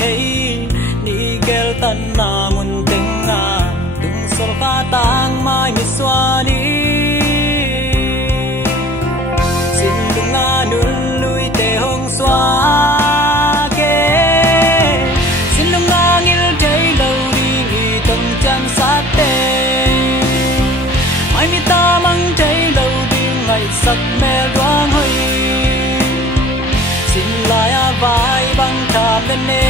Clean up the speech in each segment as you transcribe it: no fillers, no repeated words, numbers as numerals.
hey ni kel tan na mun teng na tung sol kha tang mai mi swani sin dung a nun lui te hong swa ke sin lung a ngil thei lo đi tông chan sát te mai mi ta mang thei lo đi ngày sắc mê loang hơi xin lại a vai băng thảm lên nè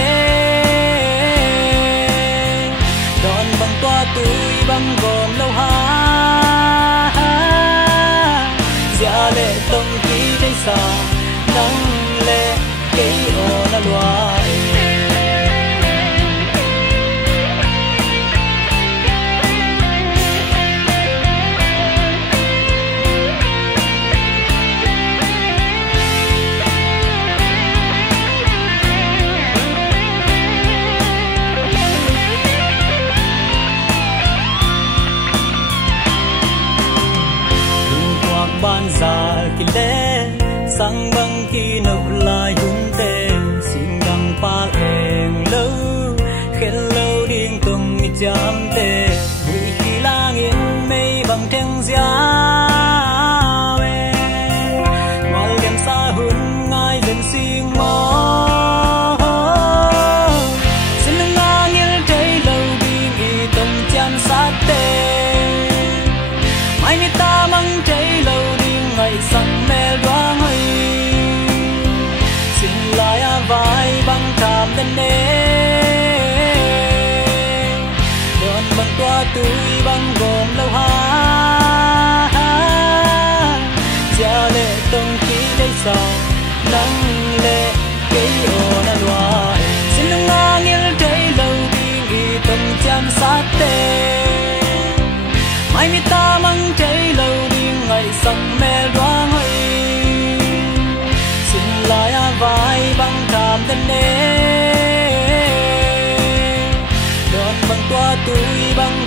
đón băng toa tươi băng gồm lâu ha dạ lệ tông ký đây xa nắng lệ cây ô na loài ban già kỳ lệ sang băng kỳ nậu lại hung tê xin đăng pa eng lâu khen lâu điên tung mi chạm tê vui khi lang yên mây bằng theng giá ngoài đêm xa hun ngay lên xin mò xin lưng ngang yên thấy lâu đi nghỉ tung chạm sát tê mai mi ta mang thấy lâu ngày sang mê loang hơi xin lại a vai băng thảm lên nè đón băng toa tươi băng gồm lâu ha gia lệ tông ký đây sao nắng lệ cây ô na loài xin lung ngang yên thấy lâu đi nghỉ tông chạm sát tê mai mi ta mang thấy lâu đi ngày sang mê loang hơi xin lại a vai băng thảm lên nè đón băng toa tươi băng